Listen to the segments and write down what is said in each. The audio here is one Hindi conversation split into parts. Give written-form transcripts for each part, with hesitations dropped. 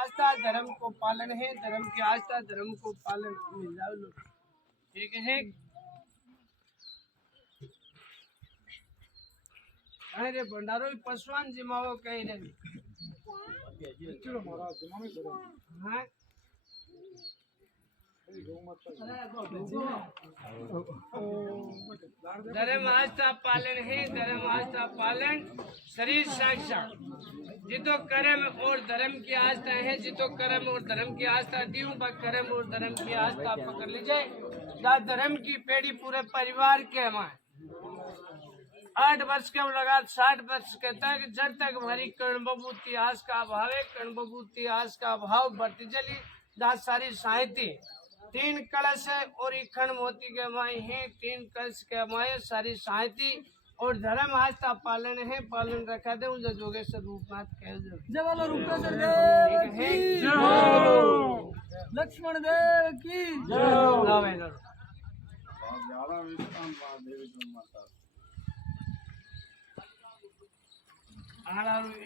आस्था धर्म को पालन है, धर्म की आस्था धर्म को पालन मिल जाओ लोग। ठीक है। अरे भंडारो पशुआन जिमाओ कहीं नहीं। हाँ धर्म आस्था पालन है, धर्म आस्था पालन शरीर साक्षात जितो कर्म और धर्म की आस्था है, जितो कर्म और धर्म की आस्था दियो कर्म और धर्म की आस्था पकड़ लीजिए। धर्म की पेड़ी पूरे परिवार के हमारे 8 वर्ष के लगा 60 वर्ष के तक जब तक हमारी कर्ण बबूती आस का अभाव है, कर्ण बबूती आस का अभाव बढ़ती चली। जहाँ सारी साहित्य 3 कलश है और इखंड मोती के माए हैं, 3 कलश के माए सारी साहित्य और धर्म आस्था पालन है, पालन रखा दे उन जोगेश्वर रूपनाथ कह जय बोलो रूपेश्वर देव की जय, लक्ष्मण देव की जय।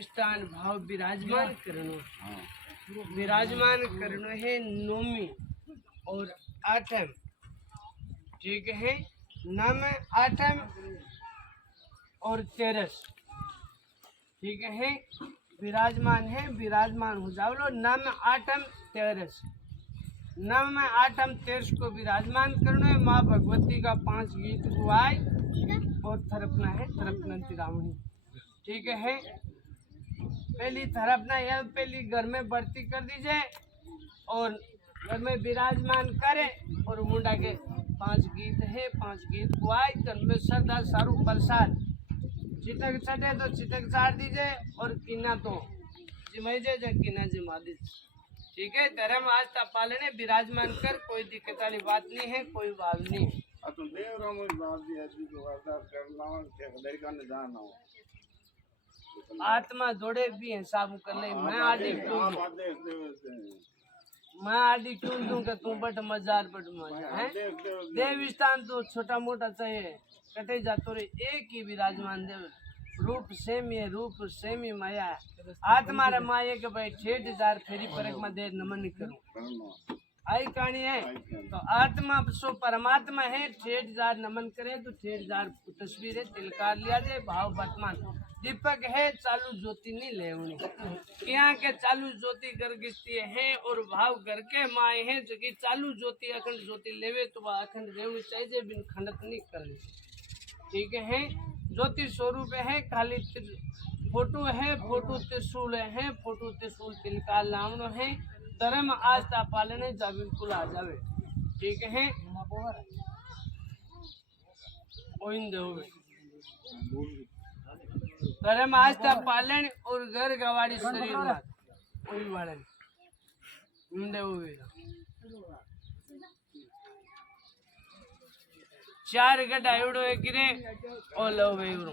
स्थान भाव विराजमान करनो, विराजमान करनो है नौमी और 8म। ठीक है। नम 8म और 13। ठीक है। विराजमान है, विराजमान हो जाओ लो। नम 8म 13, नम 8म 13 को विराजमान करना है। माँ भगवती का 5 गीत गुआए और थरपना है, थरपना तिरावणी। ठीक है। पहली थरपना यह पहली घर में बढ़ती कर दीजिए और घर में विराजमान करे और मुंडा के 5 गीत है, 5 गीत गुआए। घर में श्रद्धा सारू प्रसाद चितक चढ़े तो चितक चाट दीजिए और किना तो जिमाइजे जो किना जिमा दीजिए। ठीक है। धर्म आस्था पालने विराजमान कर, कोई दिक्कत वाली बात नहीं है, कोई बात नहीं। आत्मा दौड़े भी हिसाब कर ले। मैं आदि क्यों दूं कि तू बट मजार बट मजा है। देव स्थान तो छोटा मोटा चाहिए कटे जातो रे, एक ही विराजमान देव रूप सेम है, रूप सेम ही माया है। आत्मा रे माया के भाई 6000 फेरी परक में देर नमन करूं आई कहानी है। तो आत्मा सो परमात्मा है, 6000 नमन करे तो 6000 तस्वीरें तिलकार लिया जाए। भाव वर्तमान दीपक है, चालू ज्योति नहीं लेवनी। यहाँ के चालू ज्योति गर्गिस्ती है और भाव करके माए है जो कि चालू ज्योति अखंड ज्योति लेवे तो वह अखंड रेवनी चाहिए, बिन खंडत नहीं करनी। ठीक है। ज्योति स्वरूप है, खाली फोटो है, फोटो त्रिशूल है, फोटो त्रिशूल तिलकार लावनो है। धर्म आस्था पालने जा बिल्कुल आ जावे। ठीक है। धर्म आस्था पालन और घर गवाड़ी शरीर वाले 4 गड्ढा एवढो है गिरे और लो एवढो।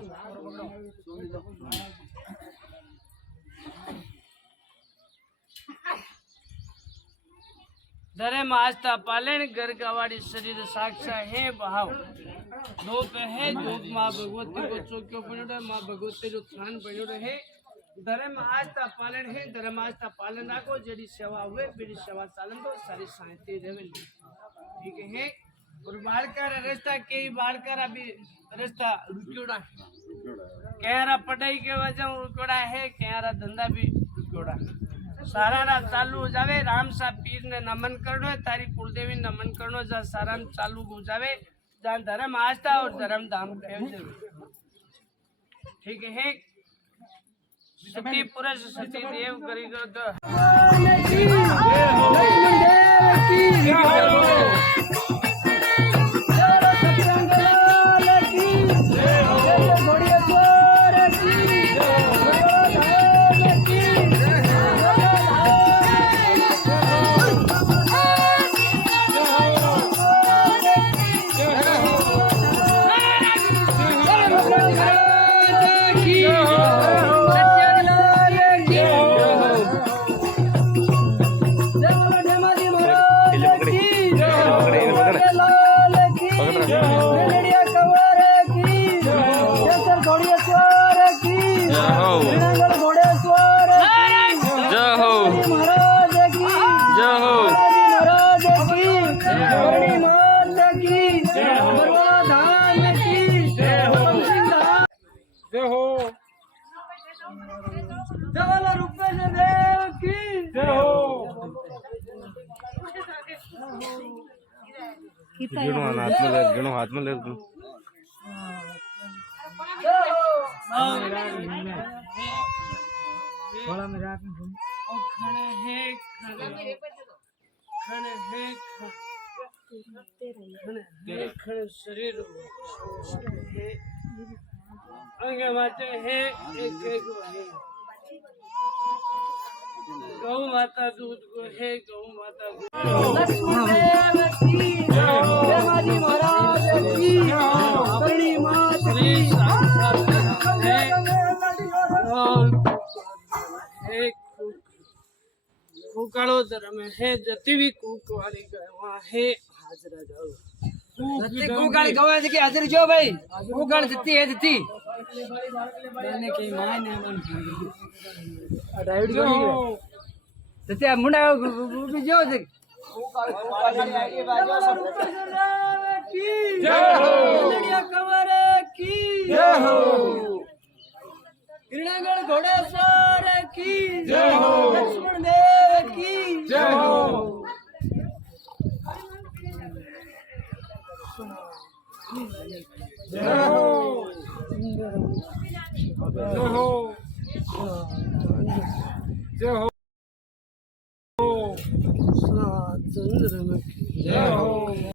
धर्म आस्था पालन घर गवाड़ी शरीर साक्षा है भाव धूप है। धूप माँ भगवती को चौक्यो बनो, माँ भगवती जो थान बनो है। धर्म आस्था पालन है, धर्म आस्था पालन रखो। जड़ी सेवा हुए बेड़ी सेवा चालन दो, सारी साहित्य रेवल। ठीक है। और बालकर रास्ता कई बालकर अभी रास्ता रुक्योड़ा, कहरा पढ़ाई के वजह रुक्योड़ा है, कहरा धंधा भी रुक्योड़ा। सारा रात चालू हो जावे। राम साहब पीर ने नमन करनो है, तारी कुलदेवी नमन करनो जा सारा चालू हो जावे। जहाँ धर्म आस्था और धर्म धाम ठीक है। सती पुरुष सती देव करी गिनो हाथ में ले, गिनो हाथ में ले तू। थोड़ा मेरे हाथ में घूम। और खड़े हैं खड़े हैं खड़े शरीर आगे बातें हैं एक एक वही गौ माता दूध को है गौ माता लक्ष्मण देव की देवाजी महाराज की बड़ी मात श्री साक्षात है कूकाड़ो धर्म है जति भी कूक वाली गवा है हाजरा जाओ कूकाड़ी गवा जी की हाजिर जो भाई कूकाड़ जती है जती मैंने की मां ने मन डाइट जोड़ी जती मुंडा भी जो देख जय हो कमर की जय हो हिरणगढ़ घोड़ेश्वर की जय हो लक्ष्मण देव की जय हो जय हो जय हो जय हो चंद्र जय हो